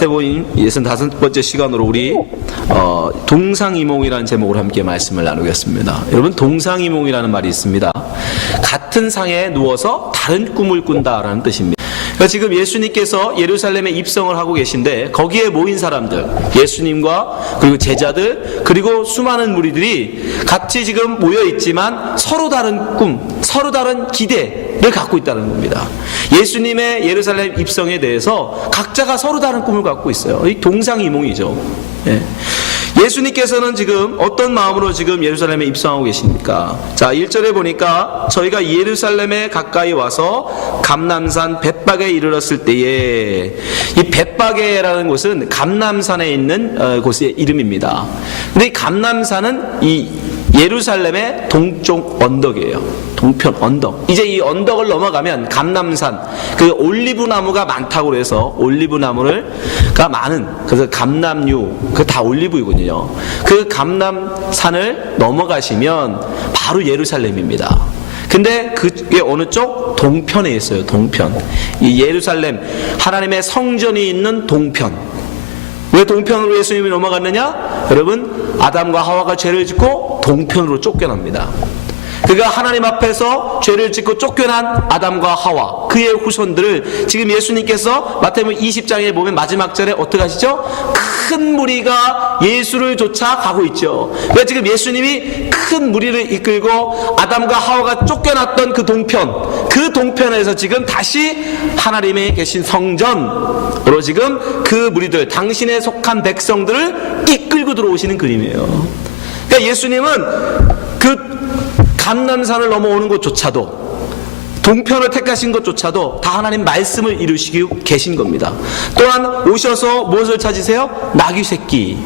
마태복음 65번째 시간으로 우리 동상이몽이라는 제목으로 함께 말씀을 나누겠습니다. 여러분, 동상이몽이라는 말이 있습니다. 같은 상에 누워서 다른 꿈을 꾼다라는 뜻입니다. 그러니까 지금 예수님께서 예루살렘에 입성을 하고 계신데 거기에 모인 사람들, 예수님과 그리고 제자들 그리고 수많은 무리들이 같이 지금 모여 있지만 서로 다른 꿈, 서로 다른 기대를 갖고 있다는 겁니다. 예수님의 예루살렘 입성에 대해서 각자가 서로 다른 꿈을 갖고 있어요. 이 동상이몽이죠. 예수님께서는 지금 어떤 마음으로 지금 예루살렘에 입성하고 계십니까? 자, 1절에 보니까 저희가 예루살렘에 가까이 와서 감람산 벳박에 이르렀을 때에, 이 벳박에라는 곳은 감람산에 있는 곳의 이름입니다. 근데 이 감람산은 이 예루살렘의 동쪽 언덕이에요. 동편 언덕. 이제 이 언덕을 넘어가면 감람산, 그 올리브 나무가 많다고 해서 올리브 나무가 많은, 그래서 감람류, 그 다 올리브이군요. 그 감람산을 넘어가시면 바로 예루살렘입니다. 근데 그게 어느 쪽? 동편에 있어요. 동편. 이 예루살렘, 하나님의 성전이 있는 동편. 왜 동편으로 예수님이 넘어갔느냐? 여러분, 아담과 하와가 죄를 짓고 동편으로 쫓겨납니다. 그가 하나님 앞에서 죄를 짓고 쫓겨난 아담과 하와, 그의 후손들을 지금 예수님께서 마태복음 20장에 보면 마지막 절에 어떻게 하시죠? 큰 무리가 예수를 쫓아 가고 있죠. 그러니까 지금 예수님이 큰 무리를 이끌고 아담과 하와가 쫓겨났던 그 동편, 그 동편에서 지금 다시 하나님의 계신 성전으로 지금 그 무리들, 당신에 속한 백성들을 이끌고 들어오시는 그림이에요. 그러니까 예수님은 그 감람산을 넘어오는 것조차도, 동편을 택하신 것조차도 다 하나님 말씀을 이루시고 계신 겁니다. 또한 오셔서 무엇을 찾으세요? 나귀 새끼.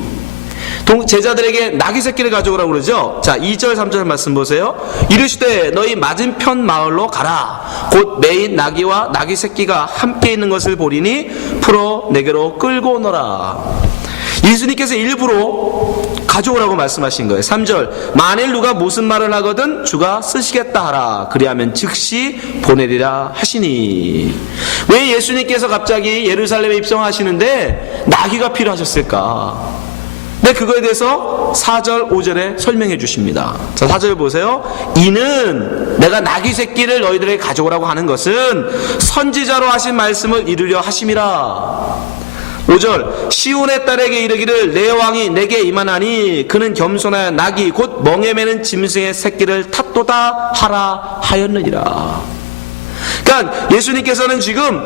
제자들에게 나귀 새끼를 가져오라고 그러죠. 자, 2절 3절 말씀 보세요. 이르시되 너희 맞은편 마을로 가라. 곧 매인 나귀와 나귀 새끼가 함께 있는 것을 보리니 풀어 내게로 끌고 오너라. 예수님께서 일부러 가져오라고 말씀하신 거예요. 3절, 만일 누가 무슨 말을 하거든 주가 쓰시겠다 하라. 그리하면 즉시 보내리라 하시니. 왜 예수님께서 갑자기 예루살렘에 입성하시는데 나귀가 필요하셨을까? 네, 그거에 대해서 4절 5절에 설명해 주십니다. 자, 4절 보세요. 이는 내가 나귀 새끼를 너희들에게 가져오라고 하는 것은 선지자로 하신 말씀을 이루려 하심이라. 5절, 시온의 딸에게 이르기를 내 왕이 내게 임하나니 그는 겸손하여 나귀 곧 멍에 매는 짐승의 새끼를 탔도다 하라 하였느니라. 그러니까 예수님께서는 지금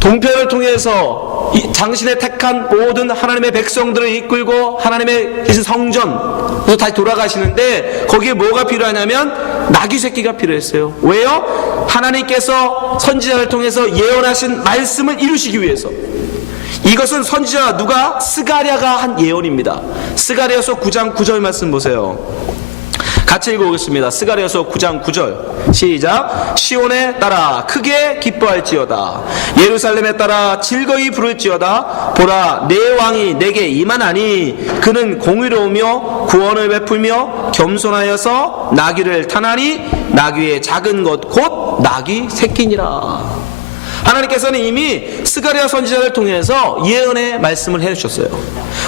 동편을 통해서 당신의 택한 모든 하나님의 백성들을 이끌고 하나님의 계신 성전으로 다시 돌아가시는데 거기에 뭐가 필요하냐면 나귀 새끼가 필요했어요. 왜요? 하나님께서 선지자를 통해서 예언하신 말씀을 이루시기 위해서. 이것은 선지자 누가? 스가랴가 한 예언입니다. 스가랴서 9장 9절 말씀 보세요. 같이 읽어보겠습니다. 스가랴서 9장 9절 시작. 시온에 따라 크게 기뻐할지어다. 예루살렘에 따라 즐거이 부를지어다. 보라, 내 왕이 내게 임하나니 그는 공의로우며 구원을 베풀며 겸손하여서 나귀를 타나니 나귀의 작은 것 곧 나귀 새끼니라. 하나님께서는 이미 스가랴 선지자를 통해서 예언의 말씀을 해주셨어요.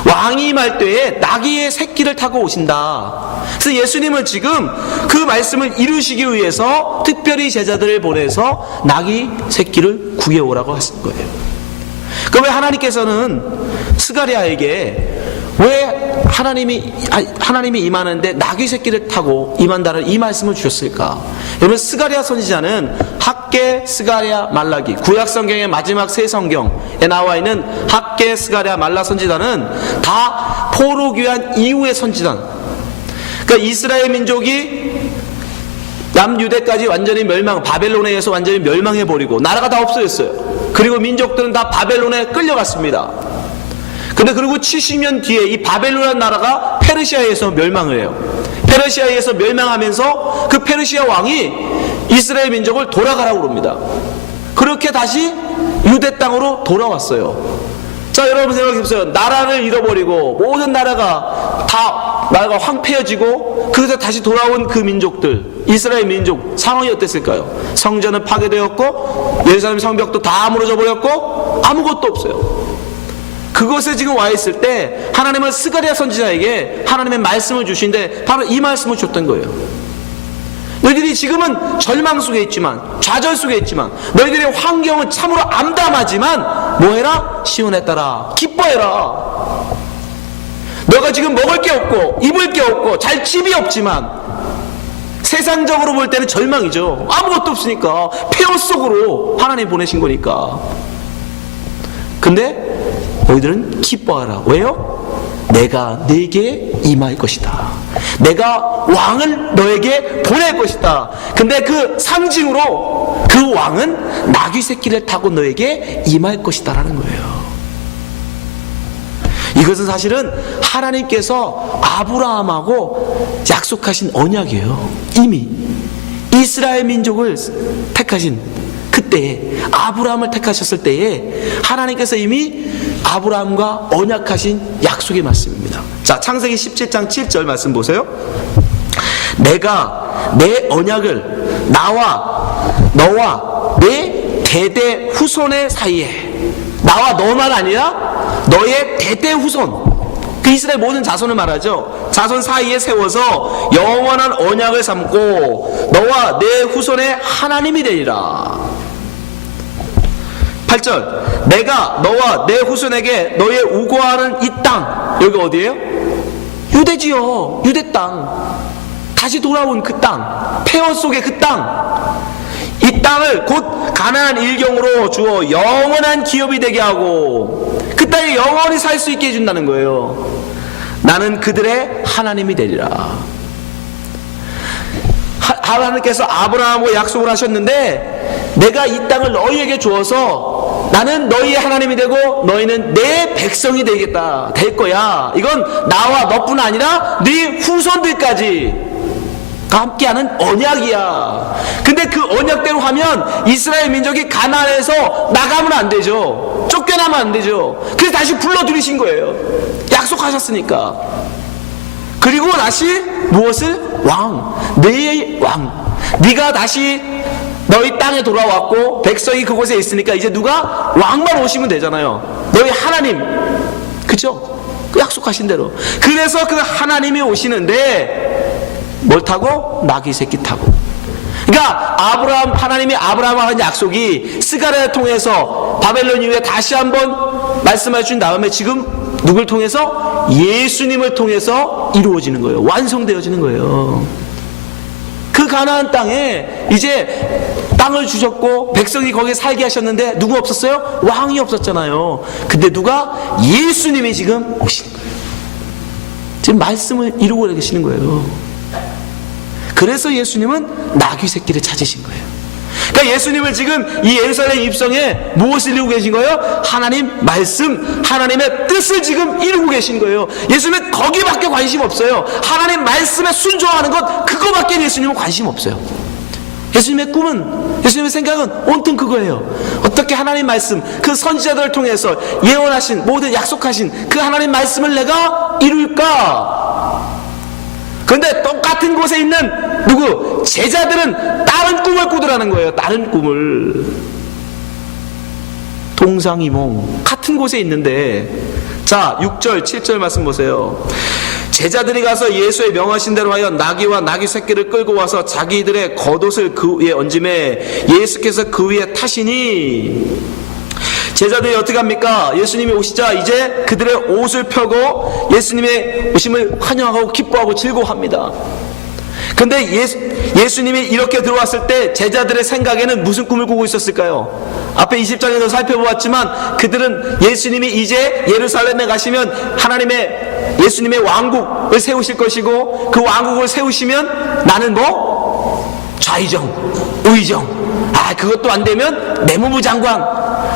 왕이 임할 때에 나귀의 새끼를 타고 오신다. 그래서 예수님은 지금 그 말씀을 이루시기 위해서 특별히 제자들을 보내서 나귀 새끼를 구해오라고 하신 거예요. 그럼 왜 하나님께서는 스가랴에게 왜 하나님이 임하는데 나귀 새끼를 타고 임한다는 이 말씀을 주셨을까? 여러분, 스가랴 선지자는 학개, 스가랴, 말라기, 구약 성경의 마지막 세 성경에 나와 있는 학개, 스가랴, 말라 선지자는 다 포로귀환 이후의 선지자는. 그러니까 이스라엘 민족이 남유대까지 완전히 바벨론에 의해서 완전히 멸망해버리고 나라가 다 없어졌어요. 그리고 민족들은 다 바벨론에 끌려갔습니다. 근데 그리고 70년 뒤에 이 바벨론이라는 나라가 페르시아에 의해서 멸망을 해요. 페르시아에 의해서 멸망하면서 그 페르시아 왕이 이스라엘 민족을 돌아가라고 합니다. 그렇게 다시 유대 땅으로 돌아왔어요. 자, 여러분 생각해보세요. 나라를 잃어버리고 모든 나라가 황폐해지고 그래서 다시 돌아온 그 민족들, 이스라엘 민족 상황이 어땠을까요? 성전은 파괴되었고 예루살렘 성벽도 다 무너져 버렸고 아무것도 없어요. 그곳에 지금 와 있을 때 하나님은 스가랴 선지자에게 하나님의 말씀을 주시는데 바로 이 말씀을 줬던 거예요. 너희들이 지금은 절망 속에 있지만, 좌절 속에 있지만, 너희들의 환경은 참으로 암담하지만 뭐해라? 시온에 따라 기뻐해라. 너가 지금 먹을 게 없고 입을 게 없고 잘 집이 없지만 세상적으로 볼 때는 절망이죠. 아무것도 없으니까 폐허 속으로 하나님 보내신 거니까. 근데 너희들은 기뻐하라. 왜요? 내가 네게 임할 것이다. 내가 왕을 너에게 보낼 것이다. 근데 그 상징으로 그 왕은 나귀 새끼를 타고 너에게 임할 것이다 라는 거예요. 이것은 사실은 하나님께서 아브라함하고 약속하신 언약이에요. 이미 이스라엘 민족을 택하신 그때에, 아브라함을 택하셨을 때에 하나님께서 이미 아브라함과 언약하신 약속의 말씀입니다. 자, 창세기 17장 7절 말씀 보세요. 내가 내 언약을 너와 내 대대 후손의 사이에, 나와 너만 아니라 너의 대대 후손, 그 이스라엘 모든 자손을 말하죠. 자손 사이에 세워서 영원한 언약을 삼고 너와 내 후손의 하나님이 되리라. 8절, 내가 너와 내 후손에게 너의 우고하는 이 땅, 여기 어디예요? 유대지요. 유대 땅, 다시 돌아온 그 땅, 폐허 속의 그 땅, 이 땅을 곧 가나안 일경으로 주어 영원한 기업이 되게 하고 그 땅에 영원히 살 수 있게 해준다는 거예요. 나는 그들의 하나님이 되리라. 하나님께서 아브라함과 약속을 하셨는데, 내가 이 땅을 너희에게 주어서 나는 너희의 하나님이 되고 너희는 내 백성이 되겠다, 될 거야. 이건 나와 너뿐 아니라 네 후손들까지 함께하는 언약이야. 근데 그 언약대로 하면 이스라엘 민족이 가나안에서 나가면 안 되죠. 쫓겨나면 안 되죠. 그래서 다시 불러들이신 거예요. 약속하셨으니까. 그리고 다시 무엇을? 왕, 내 왕. 네가 다시 너희 땅에 돌아왔고 백성이 그곳에 있으니까 이제 누가? 왕만 오시면 되잖아요. 너희 하나님, 그죠? 그 약속하신 대로. 그래서 그 하나님이 오시는데 뭘 타고? 나귀 새끼 타고. 그러니까 하나님이 아브라함과 한 약속이 스가랴를 통해서 바벨론 이후에 다시 한번 말씀해 주신 다음에 지금 누굴 통해서? 예수님을 통해서 이루어지는 거예요. 완성되어지는 거예요. 그 가나안 땅에 이제 땅을 주셨고 백성이 거기에 살게 하셨는데 누구 없었어요? 왕이 없었잖아요. 근데 누가? 예수님이 지금 오시는 거예요. 지금 말씀을 이루고 계시는 거예요. 그래서 예수님은 나귀 새끼를 찾으신 거예요. 그러니까 예수님을 지금 이 예루살렘 입성에 무엇을 이루고 계신 거예요? 하나님 말씀, 하나님의 뜻을 지금 이루고 계신 거예요. 예수님은 거기밖에 관심 없어요. 하나님 말씀에 순종하는 것, 그거밖에 예수님은 관심 없어요. 예수님의 꿈은, 예수님의 생각은 온통 그거예요. 어떻게 하나님 말씀, 그 선지자들을 통해서 예언하신, 모든 약속하신 그 하나님 말씀을 내가 이룰까? 그런데 똑같은 곳에 있는 누구? 제자들은 다른 꿈을 꾸더라는 거예요. 다른 꿈을. 동상이몽. 같은 곳에 있는데, 자 6절 7절 말씀 보세요. 제자들이 가서 예수의 명하신 대로 하여 나귀와 나귀 새끼를 끌고 와서 자기들의 겉옷을 그 위에 얹음에 예수께서 그 위에 타시니, 제자들이 어떻게 합니까? 예수님이 오시자 이제 그들의 옷을 펴고 예수님의 오심을 환영하고 기뻐하고 즐거워합니다. 근데 예수님이 이렇게 들어왔을 때 제자들의 생각에는 무슨 꿈을 꾸고 있었을까요? 앞에 20장에서 살펴보았지만 그들은 예수님이 이제 예루살렘에 가시면 하나님의 예수님의 왕국을 세우실 것이고, 그 왕국을 세우시면 나는 뭐? 좌의정, 우의정, 그것도 안 되면 내무부 장관,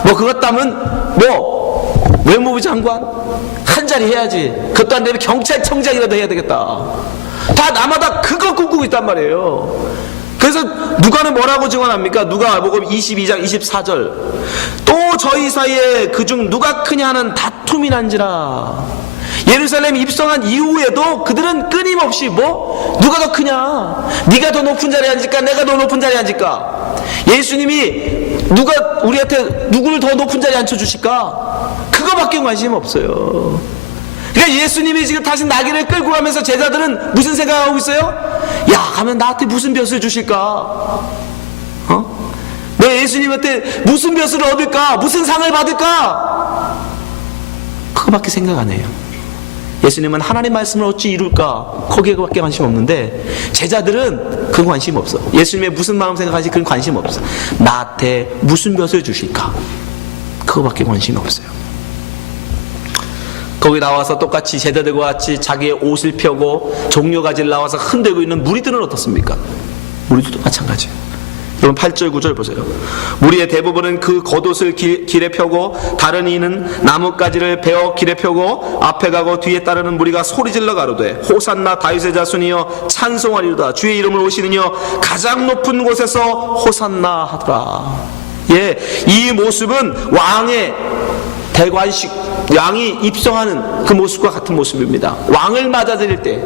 뭐 그것 하면 뭐 외무부 장관 한 자리 해야지. 그것도 안 되면 경찰청장이라도 해야 되겠다. 다 나마다 그거 꿈꾸고 있단 말이에요. 그래서 누가는 뭐라고 증언합니까? 누가복음 22장 24절, 또 저희 사이에 그중 누가 크냐 하는 다툼이 난지라. 예루살렘 입성한 이후에도 그들은 끊임없이 뭐? 누가 더 크냐? 네가 더 높은 자리에 앉을까? 내가 더 높은 자리에 앉을까? 예수님이 누가 우리한테 누구를 더 높은 자리에 앉혀주실까? 그거 그거밖에 관심 없어요. 그러니까 예수님이 지금 다시 나귀를 끌고 가면서 제자들은 무슨 생각하고 있어요? 야, 가면 나한테 무슨 벼슬 주실까? 내 예수님한테 무슨 벼슬을 얻을까? 무슨 상을 받을까? 그거밖에 생각 안 해요. 예수님은 하나님 말씀을 어찌 이룰까? 거기에밖에 관심 없는데 제자들은 그건 관심 없어. 예수님의 무슨 마음 생각하지? 그건 관심 없어. 나한테 무슨 벼슬 주실까? 그거밖에 관심이 없어요. 거기 나와서 똑같이 제자들과 같이 자기의 옷을 펴고 종려가지를 나와서 흔들고 있는 무리들은 어떻습니까? 무리들도 마찬가지예요. 여러분 8절 9절 보세요. 무리의 대부분은 그 겉옷을 길에 펴고 다른 이는 나뭇가지를 베어 길에 펴고 앞에 가고 뒤에 따르는 무리가 소리질러 가로되 호산나 다윗의 자손이여 찬송하리로다. 주의 이름을 오시느니여 가장 높은 곳에서 호산나 하더라. 예, 이 모습은 왕의 대관식, 왕이 입성하는 그 모습과 같은 모습입니다. 왕을 맞아들일 때,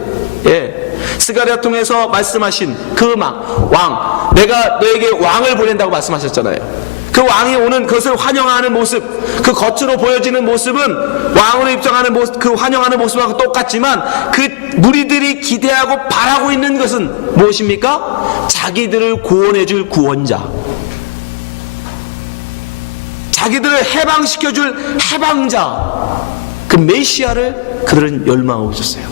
스가랴 통해서 말씀하신 그 왕, 내가 너에게 왕을 보낸다고 말씀하셨잖아요. 그 왕이 오는 것을 환영하는 모습, 그 겉으로 보여지는 모습은 왕으로 입성하는 모습, 그 환영하는 모습하고 똑같지만 그 무리들이 기대하고 바라고 있는 것은 무엇입니까? 자기들을 구원해줄 구원자, 자기들을 해방시켜줄 해방자, 그 메시아를 그들은 열망하고 있었어요.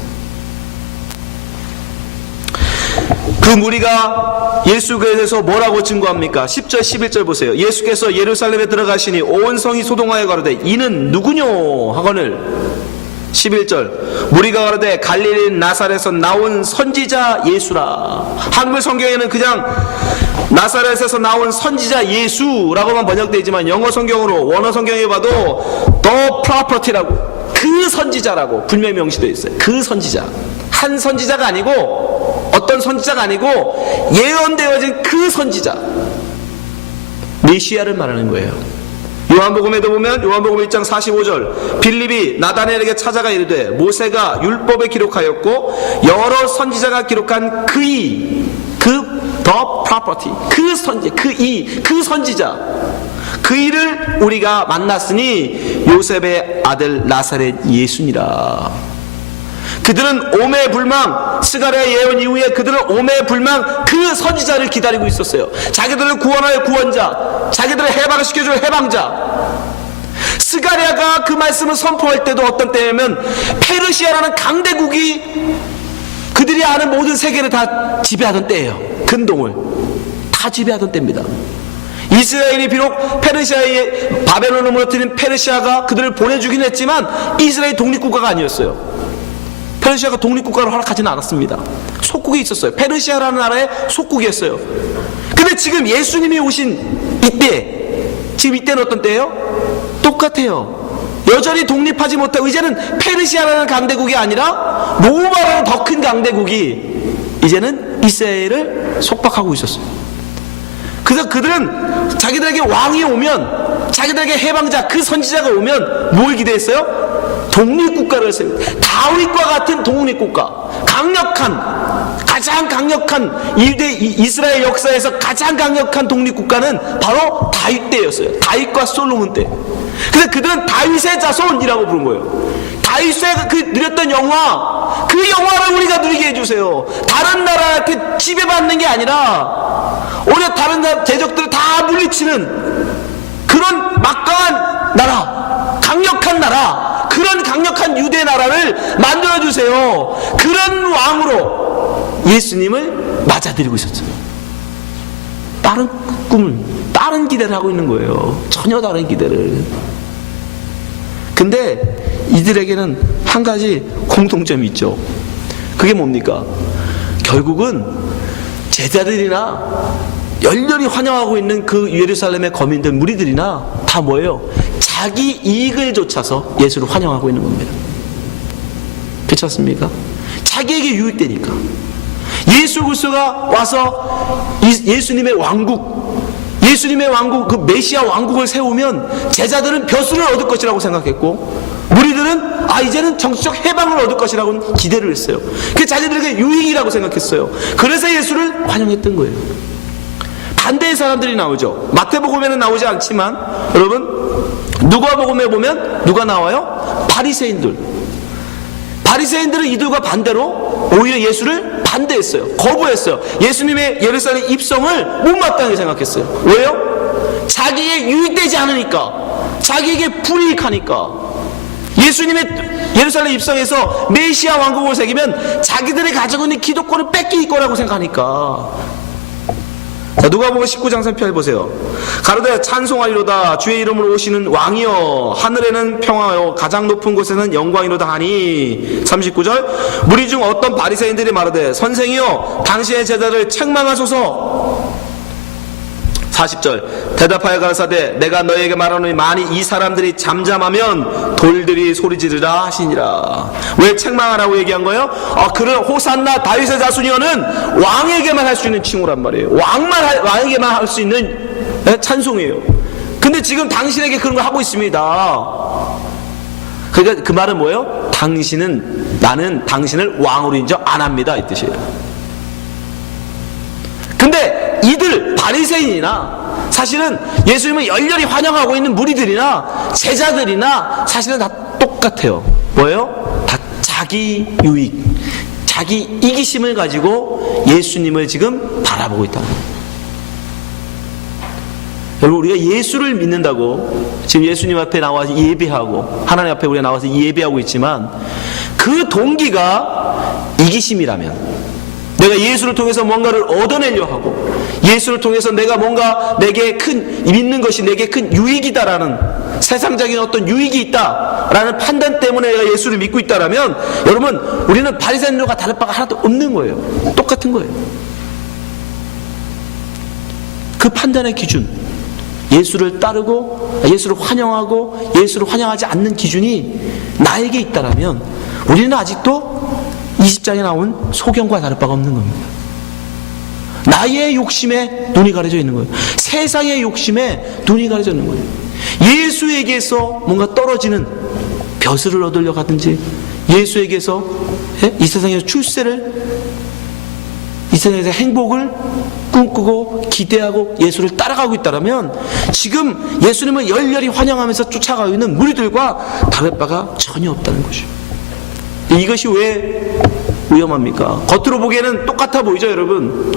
그 무리가 예수에 대해서 뭐라고 증거합니까? 10절 11절 보세요. 예수께서 예루살렘에 들어가시니 온 성이 소동하여 가로되 이는 누구뇨 하거늘 11절 무리가 가로되 갈릴리 나사렛에서 나온 선지자 예수라. 한글 성경에는 그냥 나사렛에서 나온 선지자 예수라고만 번역되어 있지만 영어 성경으로 원어 성경에 봐도 the prophet이라고, 그 선지자라고 분명히 명시되어 있어요. 그 선지자, 한 선지자가 아니고 어떤 선지자가 아니고 예언되어진 그 선지자, 메시아를 말하는 거예요. 요한복음에도 보면 요한복음 1장 45절 빌립이 나다나엘에게 찾아가 이르되 모세가 율법에 기록하였고 여러 선지자가 기록한 the property, 그 선지자, 그 이를 우리가 만났으니 요셉의 아들 나사렛 예수니라. 그들은 오매불망, 스가랴 예언 이후에 그들은 오매불망 그 선지자를 기다리고 있었어요. 자기들을 구원할 구원자, 자기들을 해방시켜줄 해방자. 스가랴가 그 말씀을 선포할 때도 어떤 때냐면 페르시아라는 강대국이 그들이 아는 모든 세계를 다 지배하던 때예요. 근동을 다 지배하던 때입니다. 이스라엘이 비록 페르시아의 바벨론을 무너뜨린 페르시아가 그들을 보내주긴 했지만 이스라엘 독립국가가 아니었어요. 페르시아가 독립국가로 허락하지는 않았습니다. 속국이 있었어요. 페르시아라는 나라의 속국이었어요. 근데 지금 예수님이 오신 이때, 지금 이때는 어떤 때예요? 똑같아요. 여전히 독립하지 못하고 이제는 페르시아라는 강대국이 아니라 로마라는 더 큰 강대국이 이제는 이스라엘을 속박하고 있었어요. 그래서 그들은 자기들에게 왕이 오면, 자기들에게 해방자, 그 선지자가 오면 뭘 기대했어요? 독립국가를 세웁니다. 다윗과 같은 독립국가, 가장 강력한 이스라엘 역사에서 가장 강력한 독립국가는 바로 다윗 때였어요. 다윗과 솔로몬 때. 그래서 그들은 다윗의 자손이라고 부른 거예요. 다윗의 그 누렸던 영화, 그 영화를 우리가 누리게 해주세요. 다른 나라한테 지배받는 게 아니라 오히려 다른 대적들을 다 물리치는 그런 막강한 나라, 강력한 나라, 그런 강력한 유대 나라를 만들어주세요. 그런 왕으로 예수님을 맞아들이고 있었어요. 다른 꿈을, 다른 기대를 하고 있는 거예요. 전혀 다른 기대를. 근데 이들에게는 한 가지 공통점이 있죠. 그게 뭡니까? 결국은 제자들이나 열렬히 환영하고 있는 그 예루살렘의 거민들, 무리들이나 다 뭐예요? 자기 이익을 좇아서 예수를 환영하고 있는 겁니다. 그렇지 않습니까? 자기에게 유익되니까. 예수 그리스도가 와서 예수님의 왕국, 그 메시아 왕국을 세우면 제자들은 벼슬을 얻을 것이라고 생각했고, 무리들은 이제는 정치적 해방을 얻을 것이라고 기대를 했어요. 그게 자기들에게 유익이라고 생각했어요. 그래서 예수를 환영했던 거예요. 반대의 사람들이 나오죠. 마태복음에는 나오지 않지만 여러분, 누가복음에 보면 누가 나와요? 바리새인들은 이들과 반대로 오히려 예수를 반대했어요. 거부했어요. 예수님의 예루살렘 입성을 못마땅하게 생각했어요. 왜요? 자기에게 유익되지 않으니까, 자기에게 불이익하니까. 예수님의 예루살렘 입성에서 메시아 왕국을 새기면 자기들이 가지고 있는 기득권을 뺏길 거라고 생각하니까. 자, 누가복음 19장 3편 보세요. 가로되 찬송하리로다 주의 이름으로 오시는 왕이여, 하늘에는 평화여 가장 높은 곳에는 영광이로다 하니. 39절 무리 중 어떤 바리새인들이 말하되 선생이여 당신의 제자를 책망하소서. 40절 대답하여 가라사대 내가 너에게 말하노니 만일 이 사람들이 잠잠하면 돌들이 소리지르라 하시니라. 왜 책망하라고 얘기한 거예요? 그런 호산나 다윗의 자손이여는 왕에게만 할 수 있는 칭호란 말이에요. 왕에게만 할 수 있는 찬송이에요. 근데 지금 당신에게 그런 걸 하고 있습니다. 그러니까 그 말은 뭐예요? 나는 당신을 왕으로 인정 안 합니다, 이 뜻이에요. 근데 이들 바리새인이나 사실은 예수님을 열렬히 환영하고 있는 무리들이나 제자들이나 사실은 다 똑같아요. 뭐예요? 다 자기 유익, 자기 이기심을 가지고 예수님을 지금 바라보고 있다는 거예요. 여러분, 우리가 예수를 믿는다고 지금 예수님 앞에 나와서 예배하고 하나님 앞에 우리가 나와서 예배하고 있지만 그 동기가 이기심이라면, 내가 예수를 통해서 뭔가를 얻어내려 하고 예수를 통해서 내가 뭔가 내게 믿는 것이 내게 큰 유익이다라는, 세상적인 어떤 유익이 있다라는 판단 때문에 내가 예수를 믿고 있다라면, 여러분, 우리는 바리새인들과 다를 바가 하나도 없는 거예요. 똑같은 거예요. 그 판단의 기준, 예수를 따르고 예수를 환영하고 예수를 환영하지 않는 기준이 나에게 있다라면 우리는 아직도 20장에 나온 소경과 다를 바가 없는 겁니다. 나의 욕심에 눈이 가려져 있는 거예요. 세상의 욕심에 눈이 가려져 있는 거예요. 예수에게서 뭔가 떨어지는 벼슬을 얻으려고 하든지, 예수에게서 이 세상에서 출세를, 이 세상에서 행복을 꿈꾸고 기대하고 예수를 따라가고 있다면 지금 예수님을 열렬히 환영하면서 쫓아가고 있는 무리들과 다를 바가 전혀 없다는 것이죠. 이것이 왜 위험합니까? 겉으로 보기에는 똑같아 보이죠, 여러분?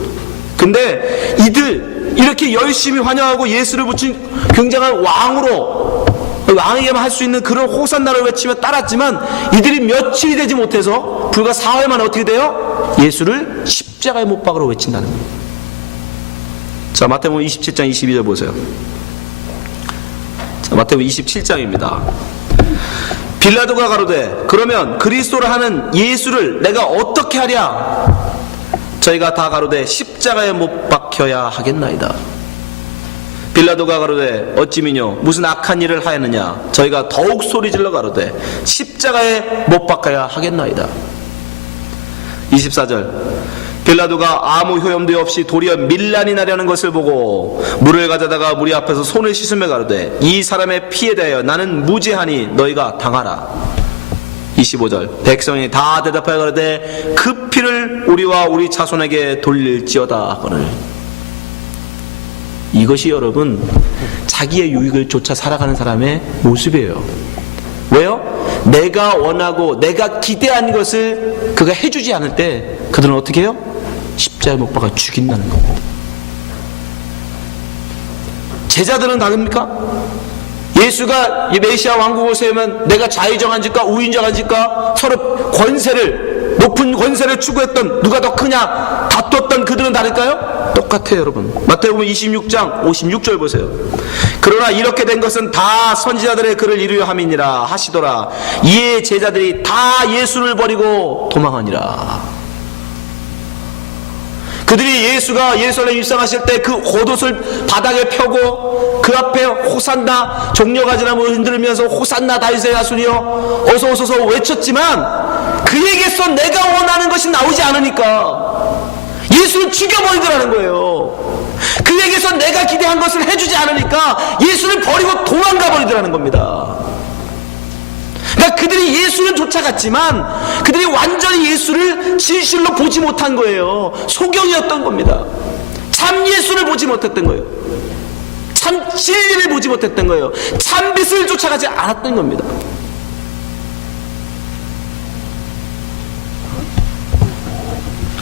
근데 이들 이렇게 열심히 환영하고 예수를 붙인 굉장한 왕으로, 왕에게만 할 수 있는 그런 호산나를 외치며 따랐지만 이들이 며칠이 되지 못해서 불과 4월 만에 어떻게 돼요? 예수를 십자가에 못 박으러 외친다는 거예요. 자, 마태복음 27장 22절 보세요. 자, 마태복음 27장입니다. 빌라도가 가로되 그러면 그리스도를 하는 예수를 내가 어떻게 하랴? 저희가 다 가로되 십자가에 못 박혀야 하겠나이다. 빌라도가 가로되 어찌 미뇨 무슨 악한 일을 하였느냐? 저희가 더욱 소리질러 가로되 십자가에 못 박아야 하겠나이다. 24절 빌라도가 아무 효염도 없이 도리어 밀란이 나려는 것을 보고 물을 가져다가 무리 앞에서 손을 씻으며 가로되 이 사람의 피에 대하여 나는 무죄하니 너희가 당하라. 25절 백성이 다 대답하여 가로되 그 피를 우리와 우리 자손에게 돌릴지어다 하거늘. 이것이 여러분 자기의 유익을 쫓아 살아가는 사람의 모습이에요. 왜요? 내가 원하고 내가 기대한 것을 그가 해주지 않을 때 그들은 어떻게 해요? 십자가에 못 박아 죽인다는 겁니다. 제자들은 다릅니까? 예수가 이 메시아 왕국을 세우면 내가 좌의정한 짓과 우의정한 짓과 서로 높은 권세를 추구했던 누가 더 크냐 다투었던 그들은 다를까요? 똑같아요, 여러분. 마태복음 26장 56절 보세요. 그러나 이렇게 된 것은 다 선지자들의 글을 이루려 함이니라 하시더라. 이에 제자들이 다 예수를 버리고 도망하니라. 그들이 예수가 예루살렘 입성하실 때 그 겉옷을 바닥에 펴고 그 앞에 호산나 종려가지나무 흔들면서 호산나 다윗의 자손이여 어서 오소서 외쳤지만 그에게서 내가 원하는 것이 나오지 않으니까 예수를 죽여버리더라는 거예요. 그에게서 내가 기대한 것을 해주지 않으니까 예수를 버리고 도망가 버리더라는 겁니다. 그러니까 그들이 예수는 쫓아갔지만 그들이 완전히 예수를 진실로 보지 못한 거예요. 소경이었던 겁니다. 참 예수를 보지 못했던 거예요. 참 진리를 보지 못했던 거예요. 참 빛을 쫓아가지 않았던 겁니다.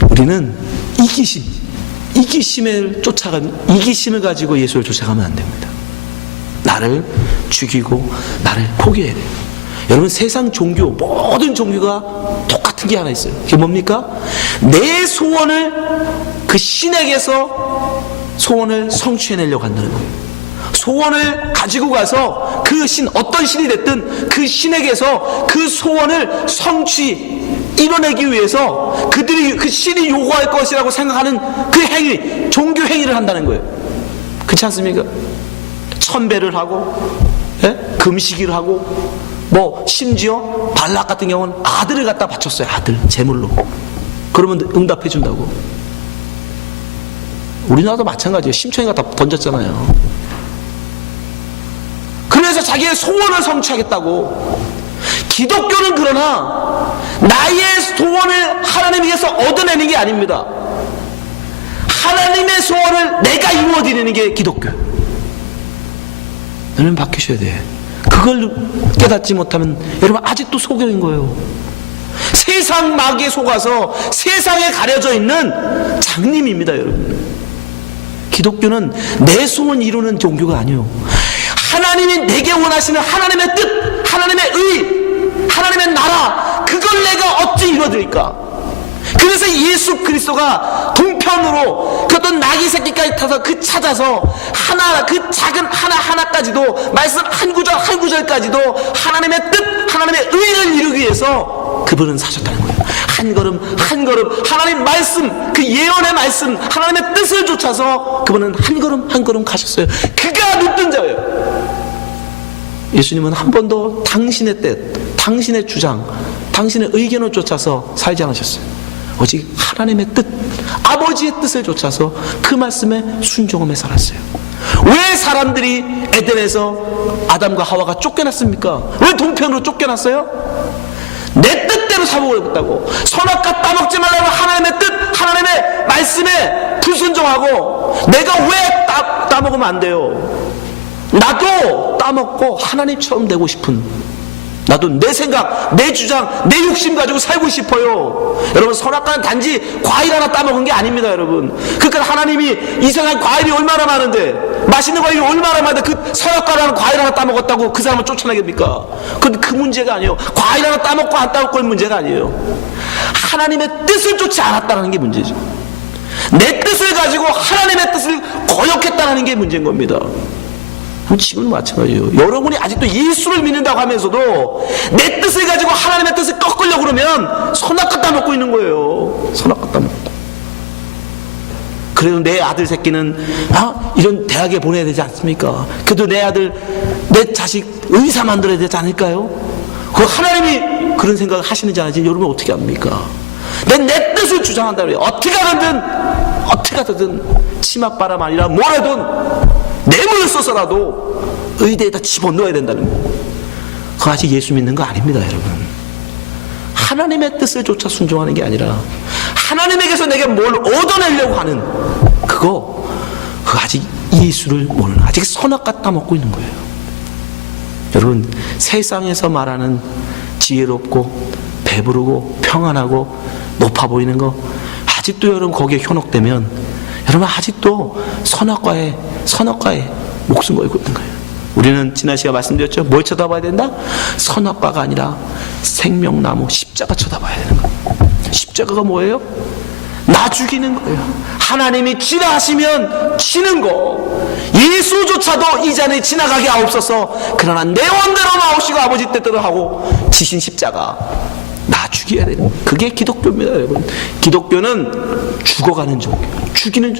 우리는 이기심을 가지고 예수를 쫓아가면 안 됩니다. 나를 죽이고 나를 포기해야 돼요. 여러분, 세상 종교, 모든 종교가 똑같은 게 하나 있어요. 그게 뭡니까? 내 소원을 그 신에게서 소원을 성취해내려고 한다는 거예요. 소원을 가지고 가서 그 신, 어떤 신이 됐든 그 신에게서 그 소원을 이뤄내기 위해서 그들이 그 신이 요구할 것이라고 생각하는 그 행위, 종교 행위를 한다는 거예요. 그렇지 않습니까? 천배를 하고, 금시기를 하고, 심지어 발락 같은 경우는 아들을 갖다 바쳤어요. 아들, 제물로. 그러면 응답해 준다고. 우리나라도 마찬가지예요. 심청이 갖다 던졌잖아요. 그래서 자기의 소원을 성취하겠다고. 기독교는 그러나 나의 소원을 하나님에게서 얻어내는 게 아닙니다. 하나님의 소원을 내가 이루어드리는 게 기독교예요. 여러분, 바뀌셔야 돼. 그걸 깨닫지 못하면 여러분 아직도 소경인 거예요. 세상 마귀에 속아서 세상에 가려져 있는 장님입니다. 여러분, 기독교는 내 소원 이루는 종교가 아니에요. 하나님이 내게 원하시는 하나님의 뜻, 하나님의 의, 하나님의 나라, 그걸 내가 어찌 이루어드릴까? 그래서 예수 그리스도가 동편으로 그 어떤 나귀 새끼까지 타서 찾아서 그 작은 하나하나까지도, 말씀 한 구절 한 구절까지도 하나님의 뜻, 하나님의 의를 이루기 위해서 그분은 사셨다는 거예요. 한 걸음 한 걸음 하나님 말씀, 그 예언의 말씀, 하나님의 뜻을 쫓아서 그분은 한 걸음 한 걸음 가셨어요. 그가 믿던 자예요. 예수님은 한 번도 당신의 뜻, 당신의 주장, 당신의 의견을 쫓아서 살지 않으셨어요. 오직 하나님의 뜻, 아버지의 뜻을 쫓아서 그 말씀에 순종하며 살았어요. 왜 사람들이 에덴에서 아담과 하와가 쫓겨났습니까? 왜 동편으로 쫓겨났어요? 내 뜻대로 사먹으려고. 선악과 따먹지 말라고 하나님의 뜻, 하나님의 말씀에 불순종하고, 내가 왜 따먹으면 안 돼요? 나도 따먹고 하나님처럼 되고 싶은, 나도 내 생각, 내 주장, 내 욕심 가지고 살고 싶어요. 여러분, 선악과는 단지 과일 하나 따먹은 게 아닙니다. 여러분, 그러니까 하나님이 이 세상에 과일이 얼마나 많은데, 맛있는 과일이 얼마나 많은데 그 선악과라는 과일 하나 따먹었다고 그 사람을 쫓아내겠습니까? 그 문제가 아니에요. 과일 하나 따먹고 안 따먹고의 문제가 아니에요. 하나님의 뜻을 쫓지 않았다는 게 문제죠. 내 뜻을 가지고 하나님의 뜻을 거역했다는 게 문제인 겁니다. 지금은 마찬가지예요. 여러분이 아직도 예수를 믿는다고 하면서도 내 뜻을 가지고 하나님의 뜻을 꺾으려고 그러면 선악과 따먹고 있는 거예요. 선악과 따먹고. 그래도 내 아들 새끼는 이런 대학에 보내야 되지 않습니까? 그래도 내 아들, 내 자식 의사 만들어야 되지 않을까요? 그 하나님이 그런 생각을 하시는지 안 하는지 여러분 어떻게 압니까? 내 뜻을 주장한다고 해요. 어떻게 하든 치맛바람 아니라 뭐라든 뇌물을 써서라도 의대에다 집어넣어야 된다는 거. 그거 아직 예수 믿는 거 아닙니다. 여러분, 하나님의 뜻을 쫓아 순종하는 게 아니라 하나님에게서 내게 뭘 얻어내려고 하는 그거 아직 예수를 모르는, 아직 선악과 따먹고 있는 거예요. 여러분, 세상에서 말하는 지혜롭고 배부르고 평안하고 높아 보이는 거, 아직도 여러분 거기에 현혹되면 여러분 아직도 선악과에 목숨 걸고 있는 거예요. 우리는 지난 시간에 말씀드렸죠. 뭘 쳐다봐야 된다? 선악과가 아니라 생명나무 십자가 쳐다봐야 되는 거예요. 십자가가 뭐예요? 나 죽이는 거예요. 하나님이 지라 하시면 치는 거. 예수조차도 이 잔이 지나가게 하옵소서. 그러나 내 원대로 나오시고 아버지 뜻대로 하고 지신 십자가, 나 죽여야 되는, 그게 기독교입니다. 여러분, 기독교는 죽어가는 종교예요.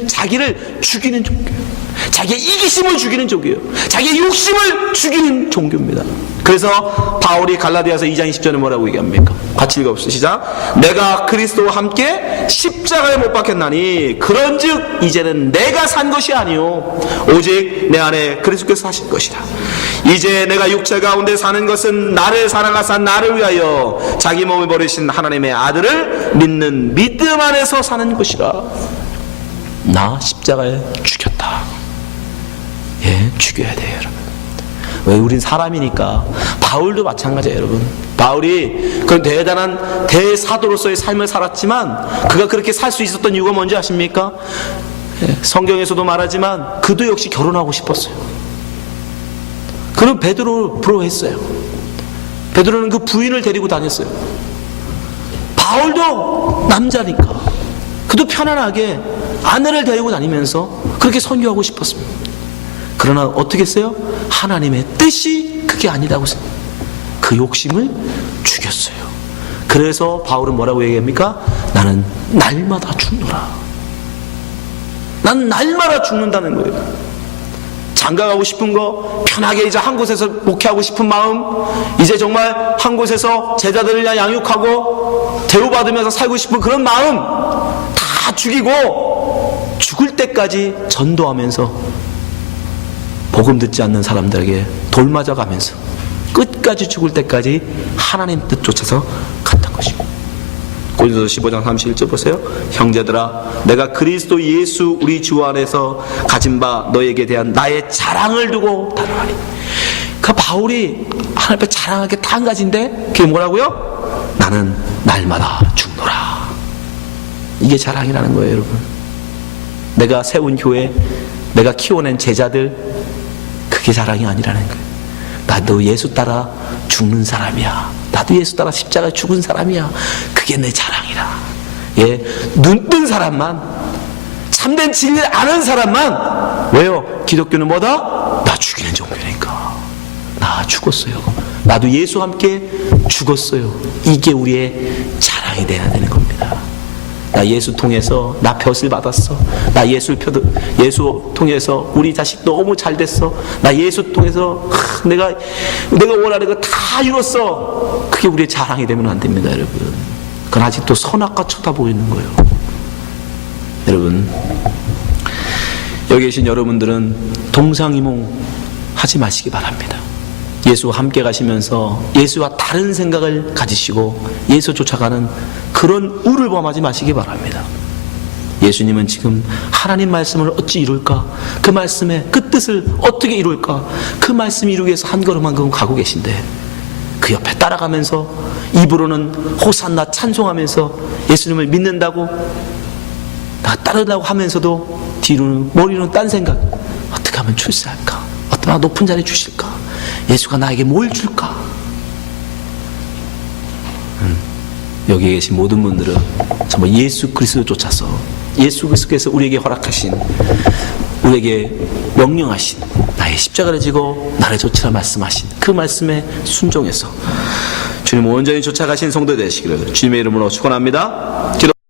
자기를 죽이는 종교예요. 자기의 이기심을 죽이는 종교예요. 자기의 욕심을 죽이는 종교입니다. 그래서 바울이 갈라디아서 2장 20절에 뭐라고 얘기합니까? 같이 읽어봅시다. 시작. 내가 그리스도와 함께 십자가에 못 박혔나니 그런즉 이제는 내가 산 것이 아니요 오직 내 안에 그리스도께서 사신 것이라. 이제 내가 육체 가운데 사는 것은 나를 사랑하사 나를 위하여 자기 몸을 버리신 하나님의 아들을 믿는 믿음 안에서 사는 것이라. 나 십자가에 죽였다. 예, 죽여야 돼요, 여러분. 왜? 우린 사람이니까. 바울도 마찬가지예요, 여러분. 바울이 그런 대단한 대사도로서의 삶을 살았지만 그가 그렇게 살 수 있었던 이유가 뭔지 아십니까? 예, 성경에서도 말하지만 그도 역시 결혼하고 싶었어요. 그는 베드로를 부러워했어요. 베드로는 그 부인을 데리고 다녔어요. 바울도 남자니까 그도 편안하게 아내를 데리고 다니면서 그렇게 선교하고 싶었습니다. 그러나 어떻게 했어요? 하나님의 뜻이 그게 아니라고 그 욕심을 죽였어요. 그래서 바울은 뭐라고 얘기합니까? 나는 날마다 죽노라. 난 날마다 죽는다는 거예요. 장가가고 싶은 거, 편하게 이제 한 곳에서 목회하고 싶은 마음, 이제 정말 한 곳에서 제자들을 양육하고 대우받으면서 살고 싶은 그런 마음 다 죽이고 죽을 때까지 전도하면서 복음 듣지 않는 사람들에게 돌맞아 가면서 끝까지 죽을 때까지 하나님 뜻 쫓아서 갔던 것이고, 고린도서 15장 31절 보세요. 형제들아, 내가 그리스도 예수 우리 주 안에서 가진 바 너에게 대한 나의 자랑을 두고 단호하리. 그 바울이 하나님 앞에 자랑할 게 다 한 가지인데 그게 뭐라고요? 나는 날마다 죽노라. 이게 자랑이라는 거예요, 여러분. 내가 세운 교회, 내가 키워낸 제자들, 그게 자랑이 아니라는 거예요. 나도 예수 따라 죽는 사람이야. 나도 예수 따라 십자가에 죽은 사람이야. 그게 내 자랑이라. 예, 눈뜬 사람만, 참된 진리를 아는 사람만. 왜요? 기독교는 뭐다? 나 죽이는 종교니까. 나 죽었어요. 나도 예수와 함께 죽었어요. 이게 우리의 자랑이 돼야 되는 겁니다. 나 예수 통해서 나 벼슬 받았어. 나 예수 통해서 우리 자식 너무 잘 됐어. 나 예수 통해서 내가 원하는 거 다 이뤘어. 그게 우리의 자랑이 되면 안 됩니다, 여러분. 그건 아직도 선악과 쳐다보이는 거예요. 여러분, 여기 계신 여러분들은 동상이몽 하지 마시기 바랍니다. 예수와 함께 가시면서 예수와 다른 생각을 가지시고 예수 쫓아가는 그런 우를 범하지 마시기 바랍니다. 예수님은 지금 하나님 말씀을 어찌 이룰까? 그 말씀의 그 뜻을 어떻게 이룰까? 그 말씀 이루기 위해서 한 걸음 한 걸음 가고 계신데 그 옆에 따라가면서 입으로는 호산나 찬송하면서 예수님을 믿는다고 나 따르려고 하면서도 뒤로는 머리로는 딴 생각. 어떻게 하면 출세할까? 어떤 높은 자리 주실까? 예수가 나에게 뭘 줄까? 여기 계신 모든 분들은 정말 예수 그리스도 쫓아서 예수 그리스도께서 우리에게 허락하신, 우리에게 명령하신 나의 십자가를 지고 나를 쫓으라 말씀하신 그 말씀에 순종해서 주님 온전히 쫓아가신 성도 되시기를 주님의 이름으로 축원합니다.